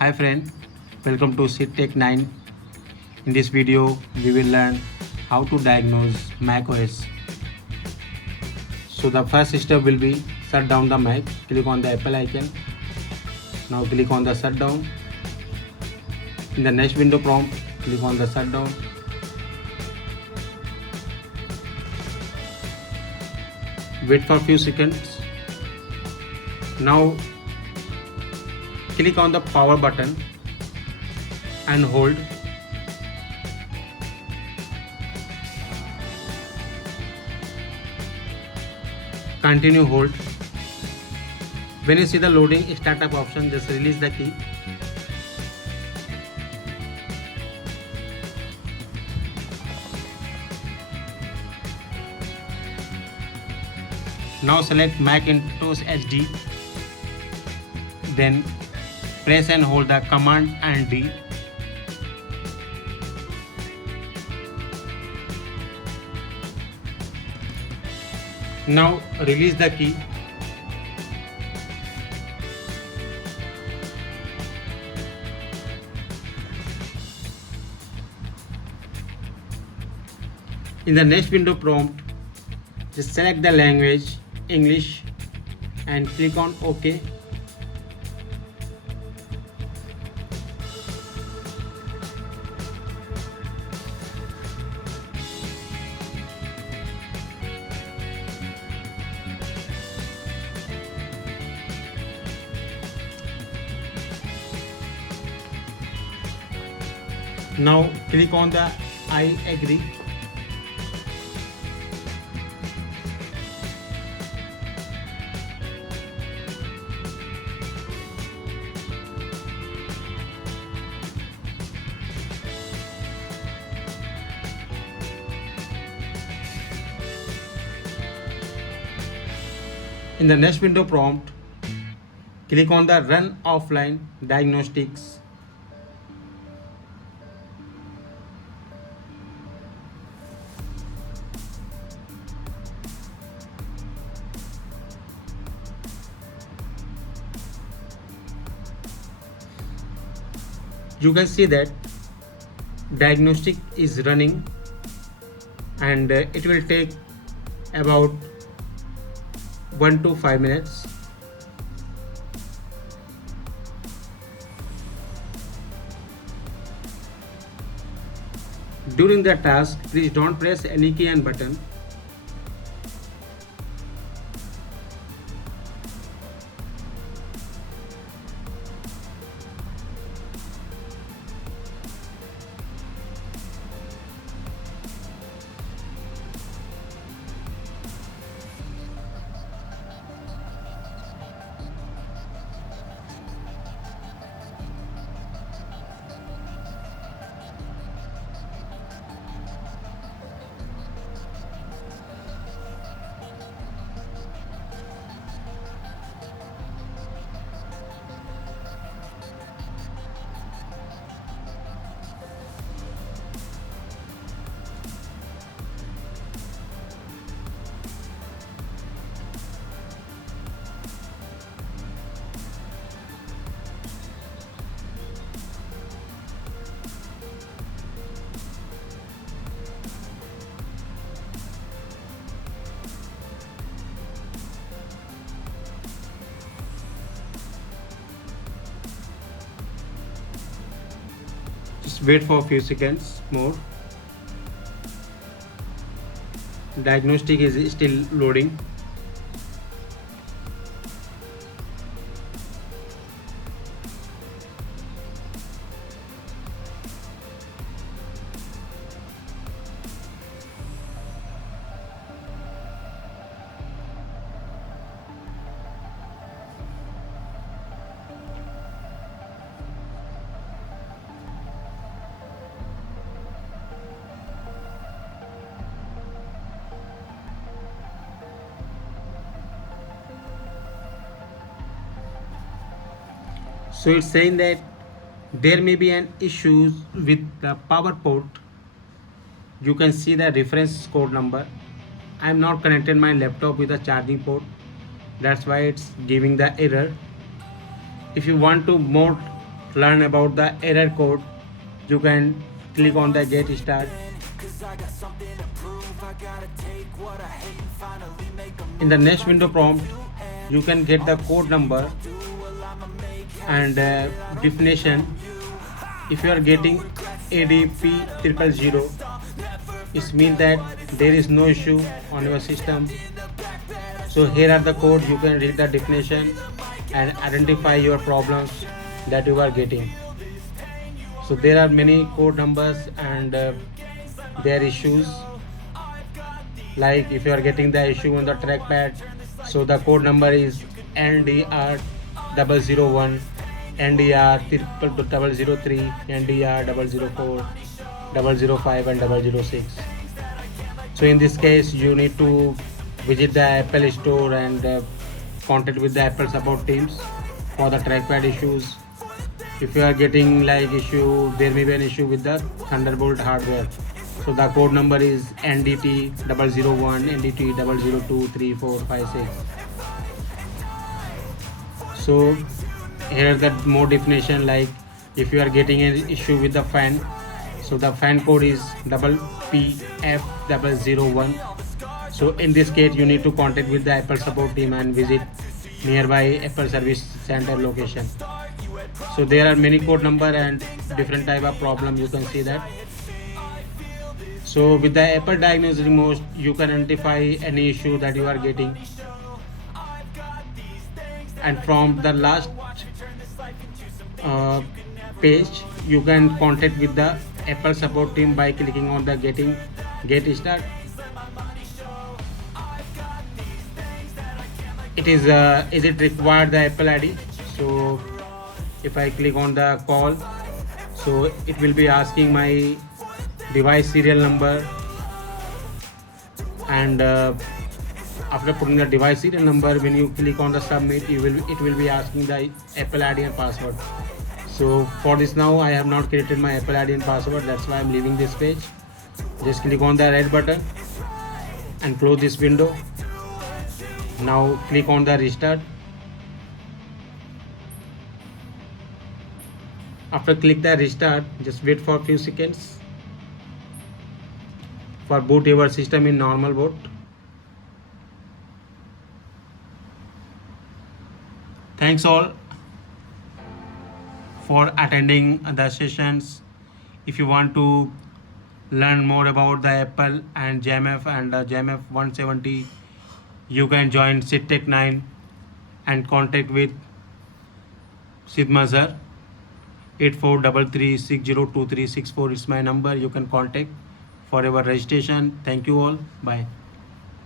Hi friend, welcome to SITTech 9. In this video, we will learn how to diagnose Mac OS. So the first step will be shut down the Mac. Click on the Apple icon. Now click on the shutdown. In the next window prompt, click on the shutdown. Wait for a few seconds. Now click on the power button and hold. Continue hold. When you see the loading startup option, just release the key. Now select Macintosh HD. Then press and hold the Command and D. Now release the key. In the next window prompt, just select the language English and click on OK. Now click on the I agree. In the next window prompt, click on the Run Offline Diagnostics. You can see that diagnostic is running and it will take about 1 to 5 minutes. During the task, please don't press any key and button. Just wait for a few seconds more. Diagnostic is still loading. So it's saying that there may be an issue with the power port. You can see the reference code number. I am not connected my laptop with a charging port. That's why it's giving the error. If you want to more learn about the error code, you can click on the get start. In the next window prompt, you can get the code number and definition. If you are getting ADP 000, it means that there is no issue on your system. So here are the codes, you can read the definition and identify your problems that you are getting. So there are many code numbers and their issues. Like if you are getting the issue on the trackpad, so the code number is NDR 001, NDR 003, NDR 004, 005 and 006. So in this case, you need to visit the Apple store and contact with the Apple support teams for the trackpad issues. If you are getting like issue, there may be an issue with the Thunderbolt hardware. So the code number is NDT 001, NDT 002, 3, 4, 5, 6. So here the more definition, like if you are getting an issue with the fan, so the fan code is PF001. So in this case, you need to contact with the Apple support team and visit nearby Apple service center location. So there are many code number and different type of problem, you can see that. So with the Apple Diagnostic Remote, you can identify any issue that you are getting. And from the last page, you can contact with the Apple support team by clicking on the get start. It is it required the Apple ID? So if I click on the call, so it will be asking my device serial number, and after putting the device serial number, when you click on the submit, it will be asking the Apple ID and password. So for this now, I have not created my Apple ID and password, that's why I'm leaving this page. Just click on the red button and close this window. Now click on the restart. After click the restart, just wait for a few seconds for boot your system in normal boot. Thanks all for attending the sessions. If you want to learn more about the Apple and JMF and JMF 170, you can join SITTech 9 and contact with Sid Mazhar. 8433602364 is my number. You can contact for your registration. Thank you all. Bye.